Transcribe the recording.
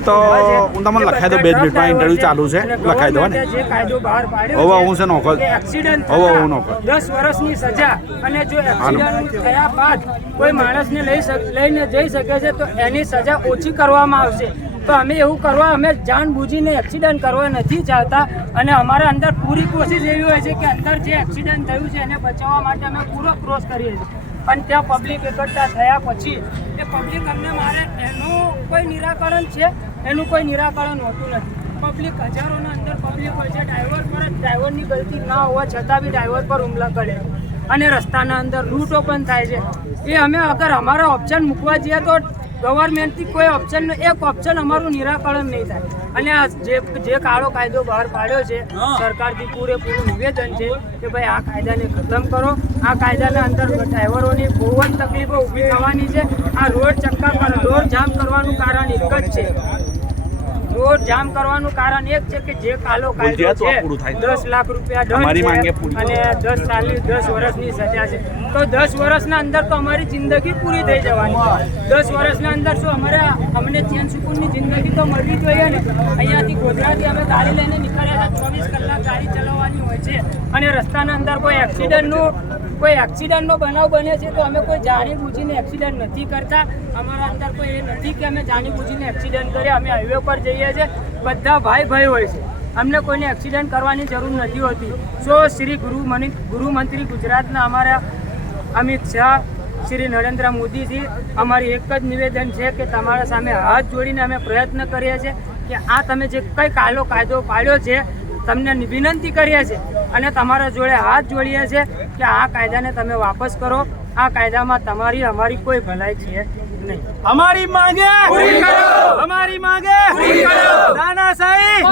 તો હું તમને લખાઈ દઉં, બે જ મિનિટમાં ટ્રક ચાલુ છે. લખાઈ દો ને. ગવર્મેન્ટે જે કાયદો બહાર પાડ્યો હવે હું છે નોકર. એક્સિડન્ટ હવે હું નોકર. દસ વર્ષની સજા અને જો એક્સિડન્ટ થયા બાદ કોઈ માણસને લઈ લઈને જઈ શકે છે તો એની સજા ઓછી કરવામાં આવશે તો અમે એવું કરવા અમે જાન બૂજીને એક્સિડન્ટ કરવા નથી ચાહતા અને અમારા અંદર પૂરી કોશિશ એવી હોય છે કે અંદર જે એક્સિડન્ટ થયું છે એને બચાવવા માટે અમે પૂરો ક્રોસ કરીએ છીએ પણ ત્યાં પબ્લિક એકઠા થયા પછી એ પબ્લિક અમને મારે એનું કોઈ નિરાકરણ છે? એનું કોઈ નિરાકરણ હોતું નથી. પબ્લિક હજારોના અંદર પબ્લિક હોય છે ડ્રાઈવર પર ડ્રાઈવરની ગલતી ના હોવા છતાં બી ડ્રાઈવર પર હુમલા કરે. અને રસ્તાના અંદર રૂટ ઓપન થાય છે. એ અમે અગર અમારા ઓપ્શન મૂકવા જઈએ તો ગવર્મેન્ટથી કોઈ ઓપ્શન એક ઓપ્શન અમારું નિરાકરણ નહીં થાય. અને આ જે જે કાળો કાયદો બહાર પાડ્યો છે સરકારથી પૂરેપૂરું નિવેદન છે કે ભાઈ આ કાયદાને ખતમ કરો. આ કાયદાના અંદર ડ્રાઈવરોની બહુ જ તકલીફો ઊભી થવાની છે. આ રોડ ચક્કા પર રોડ જામ કરવાનું કારણ એક જ છે. રોડ જામ કરવાનું કારણ એક છે કે જે કાલો કાયદો છે દસ લાખ રૂપિયા દંડ. અને દસ સાલની દસ વર્ષની સજા છે. તો દસ વર્ષના અંદર તો અમારી જિંદગી પૂરી થઈ જવાની છે. દસ વર્ષના અંદર શું અમારે અમને ચેન સુકૂનની જિંદગી તો મળવી જોઈએ ને. અહીંયાથી ગોધરાથી અમે ગાડી લઈને નીકળ્યા હતા. ચોવીસ કલાક ગાડી ચલાવવાની હોય છે. અને રસ્તાના અંદર કોઈ એક્સિડન્ટનું કોઈ એક્સિડન્ટનો બનાવ બને છે તો અમે કોઈ જાણી બૂજીને એક્સિડન્ટ નથી કરતા. અમારા અંદર કોઈ એ નથી કે અમે જાણી બૂજીને એક્સિડન્ટ કરીએ અમે હાઈવે પર જઈએ છીએ. બધા ભાઈ ભાઈ હોય છે. અમને કોઈને એક્સિડન્ટ કરવાની જરૂર નથી હોતી. સો શ્રી ગૃહ મની ગૃહમંત્રી ગુજરાતના અમારા અમિત શાહ, શ્રી નરેન્દ્ર મોદીજી, અમારી એક જ નિવેદન છે કે તમારા સામે હાથ જોડીને અમે પ્રયત્ન કરીએ છીએ કે આ તમે જે કંઈ કાલો કાયદો પાડ્યો છે, તમને વિનંતી કરીએ છીએ અને તમારા જોડે હાથ જોડીએ છીએ કે આ કાયદાને તમે વાપસ કરો. આ કાયદામાં તમારી અમારી કોઈ ભલાઈ છે નહીં. અમારી માંગે પૂરી અમારી માંગે નાના સાહેબ